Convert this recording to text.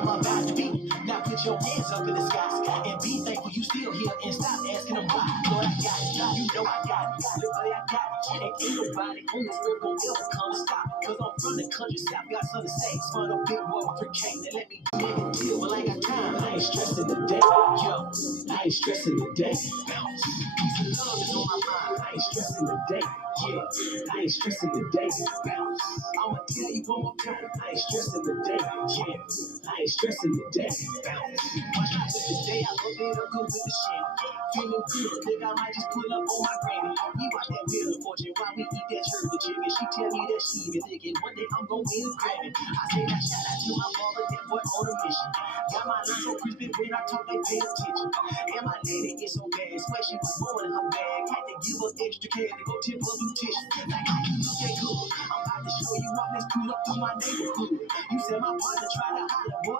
I'm about to be. Now put your hands up in the sky and be thankful you still here and stop asking them why. Lord, I got it. You know I got it. Look, buddy, I got it. And ain't nobody on this earth gon' ever come and stop it. Cause I'm from the country south, got something to say. It's fun, a big boy with a cane that let me deal. Well, I ain't got time. I ain't stressing the day. Yo, I ain't stressing the day. Bounce. Peace and love is on my mind. I ain't stressing the day. Yeah, I ain't stressing the day. Bounce. I'ma tell you one more time. I ain't stressing the day. Yeah, I ain't stressing the day. Bounce. Watch out with the day. I love it. I'm good with the shit. Feeling good. Think I might just pull up on my granny. We watch that Wheel of Fortune while we eat that turkey chicken. She tell me that she even thinking one day I'm gonna win a Grammy. I say that shout out to my father, that boy on a mission. Got my line so crispy when I talk, they pay attention. And my lady is so bad, swear she was born in her bag. Had to give her extra care to go tip her beautician. Like how you look that good. I'm about to show you off. Let's pull up through my neighborhood. You said my partner tried to holler, boy.